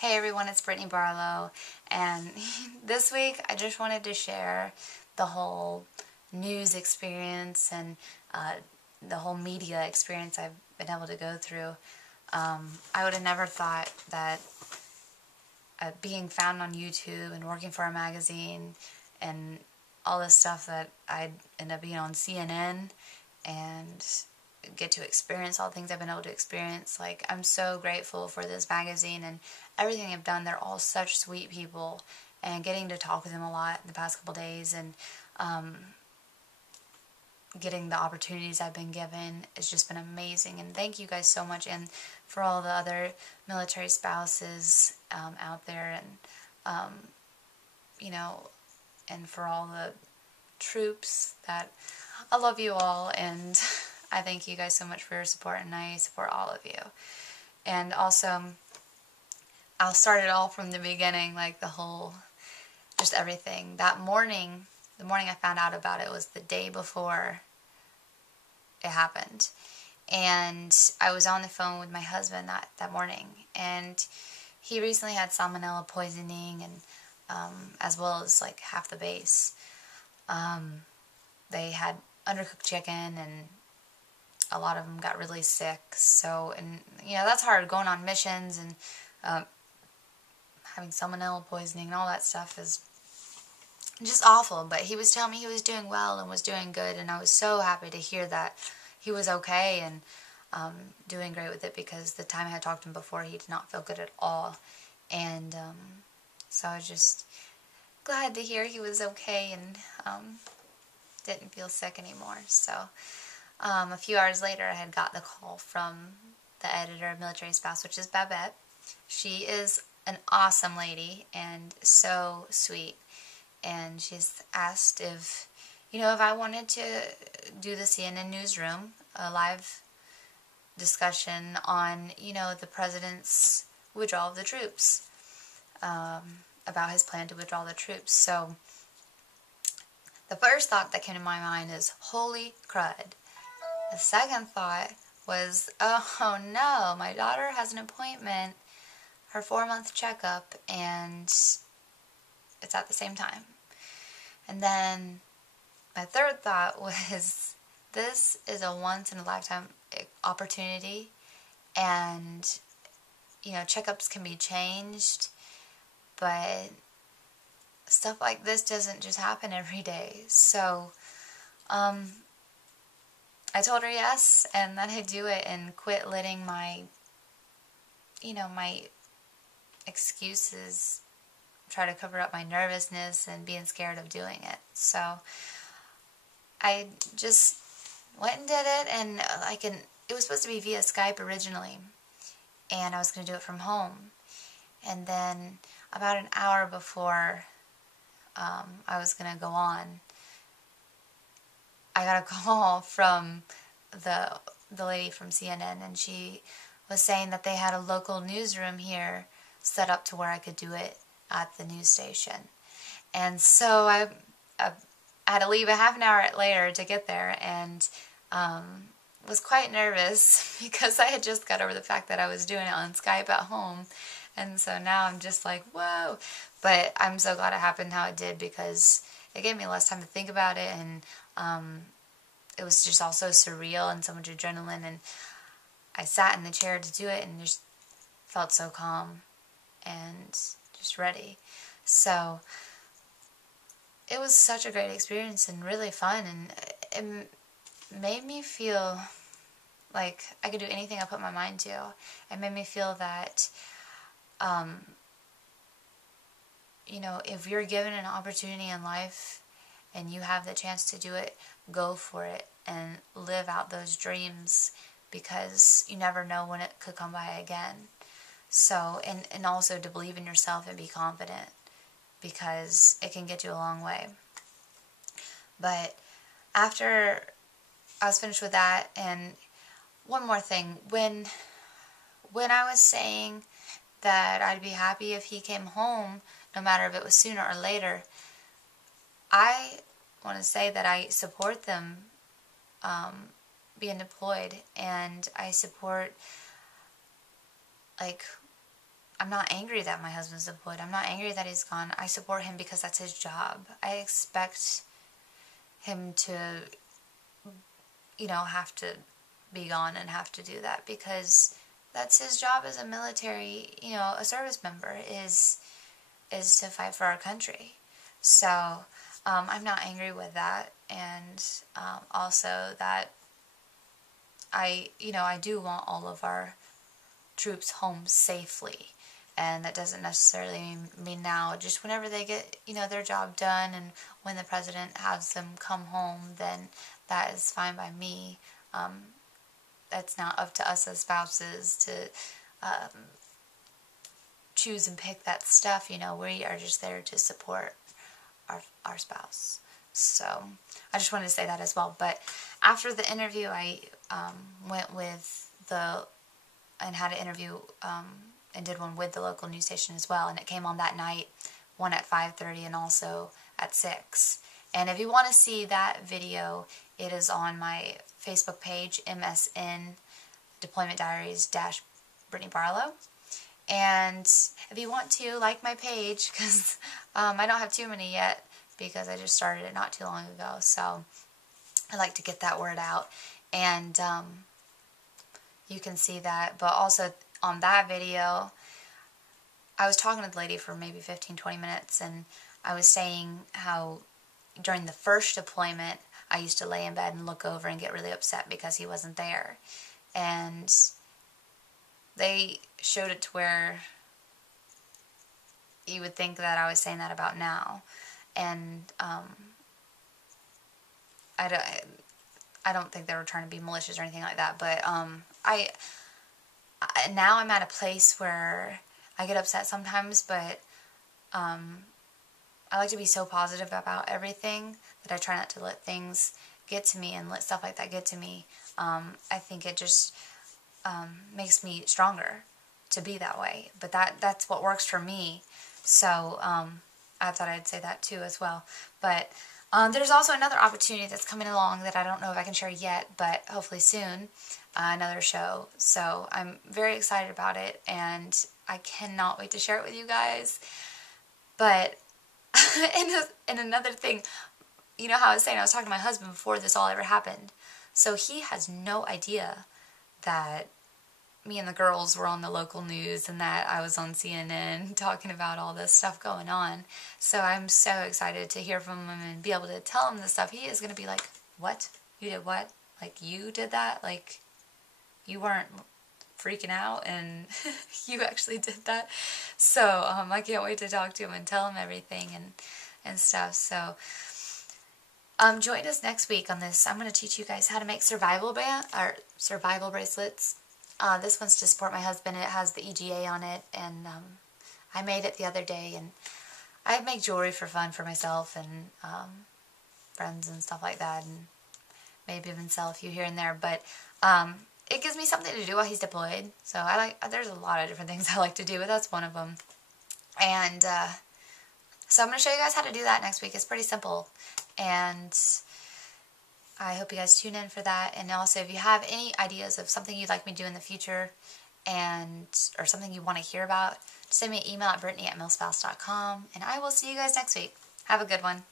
Hey everyone, it's Brittany Barlow, and this week I just wanted to share the whole news experience and the whole media experience I've been able to go through. I would have never thought that being found on YouTube and working for a magazine and all this stuff that I'd end up being on CNN and get to experience all the things I've been able to experience. Like, I'm so grateful for this magazine and everything I've done. They're all such sweet people, and getting to talk with them a lot in the past couple days and getting the opportunities I've been given has just been amazing. And thank you guys so much, and for all the other military spouses out there, and and for all the troops, that I love you all, and I thank you guys so much for your support, and I support all of you. And also, I'll start it all from the beginning, like the whole, just everything. That morning, the morning I found out about it was the day before it happened. And I was on the phone with my husband that morning, and he recently had salmonella poisoning, and as well as like half the base. They had undercooked chicken, and a lot of them got really sick. So, and that's hard, going on missions and having salmonella poisoning and all that stuff is just awful. But he was telling me he was doing well and was doing good, and I was so happy to hear that he was okay and doing great with it, because the time I had talked to him before, he did not feel good at all. And so I was just glad to hear he was okay and didn't feel sick anymore. So a few hours later, I had got the call from the editor of Military Spouse, which is Babette. She is an awesome lady and so sweet. And she's asked if I wanted to do the CNN newsroom, a live discussion on, the president's withdrawal of the troops, about his plan to withdraw the troops. So the first thought that came to my mind is, holy crud. The second thought was, oh no, my daughter has an appointment, her 4-month checkup, and it's at the same time. And then my third thought was, this is a once-in-a-lifetime opportunity, and, checkups can be changed, but stuff like this doesn't just happen every day. So, I told her yes, and that I'd do it and quit letting my excuses try to cover up my nervousness and being scared of doing it. So I just went and did it, and it was supposed to be via Skype originally, and I was going to do it from home. And then about an hour before I was going to go on, I got a call from the lady from CNN, and she was saying that they had a local newsroom here set up to where I could do it at the news station. And so I had to leave a half an hour later to get there, and was quite nervous because I had just got over the fact that I was doing it on Skype at home. And so now I'm just like, whoa. But I'm so glad it happened how it did, because it gave me less time to think about it, and it was just also surreal and so much adrenaline, and I sat in the chair to do it and just felt so calm and just ready. So it was such a great experience and really fun, and it made me feel like I could do anything I put my mind to. It made me feel that if you're given an opportunity in life and you have the chance to do it, go for it and live out those dreams, because you never know when it could come by again. So, and also to believe in yourself and be confident, because it can get you a long way. But after I was finished with that, and one more thing, when I was saying that I'd be happy if he came home, no matter if it was sooner or later, I want to say that I support them being deployed, and I support, like, I'm not angry that my husband's deployed. I'm not angry that he's gone. I support him because that's his job. I expect him to, have to be gone and have to do that because that's his job as a military, a service member is to fight for our country. So I'm not angry with that, and also that I do want all of our troops home safely, and that doesn't necessarily mean now. Just whenever they get their job done, and when the president has them come home, then that is fine by me. That's not up to us as spouses to choose and pick that stuff. We are just there to support our spouse. So I just wanted to say that as well. But after the interview, I went with and had an interview and did one with the local news station as well, and it came on that night, one at 5:30 and also at 6. And if you want to see that video, it is on my Facebook page, MSN Deployment Diaries - Brittany Barlow. And if you want to, like my page, because I don't have too many yet because I just started it not too long ago. So I like to get that word out. And you can see that. But also on that video, I was talking to the lady for maybe 15-20 minutes, and I was saying how during the first deployment, I used to lay in bed and look over and get really upset because he wasn't there. And they showed it to where you would think that I was saying that about now. And I don't think they were trying to be malicious or anything like that. But now I'm at a place where I get upset sometimes, but I like to be so positive about everything that I try not to let things get to me and let stuff like that get to me. I think it just makes me stronger to be that way. But that's what works for me. So I thought I'd say that too as well. But there's also another opportunity that's coming along that I don't know if I can share yet, but hopefully soon, another show. So I'm very excited about it, and I cannot wait to share it with you guys. But and another thing, how I was saying, I was talking to my husband before this all ever happened. So he has no idea that me and the girls were on the local news and that I was on CNN talking about all this stuff going on. So I'm so excited to hear from him and be able to tell him this stuff. He is going to be like, what? You did what? Like, you did that? Like, you weren't freaking out and you actually did that? So I can't wait to talk to him and tell him everything and stuff. So join us next week on this. I'm going to teach you guys how to make survival bracelets. This one's to support my husband. It has the EGA on it, and I made it the other day, and I make jewelry for fun for myself and friends and stuff like that, and maybe even sell a few here and there, but it gives me something to do while he's deployed. So there's a lot of different things I like to do, but that's one of them. And so I'm going to show you guys how to do that next week. It's pretty simple, and I hope you guys tune in for that. And also, if you have any ideas of something you'd like me to do in the future, or something you want to hear about, send me an email at brittany@millspouse.com, and I will see you guys next week. Have a good one.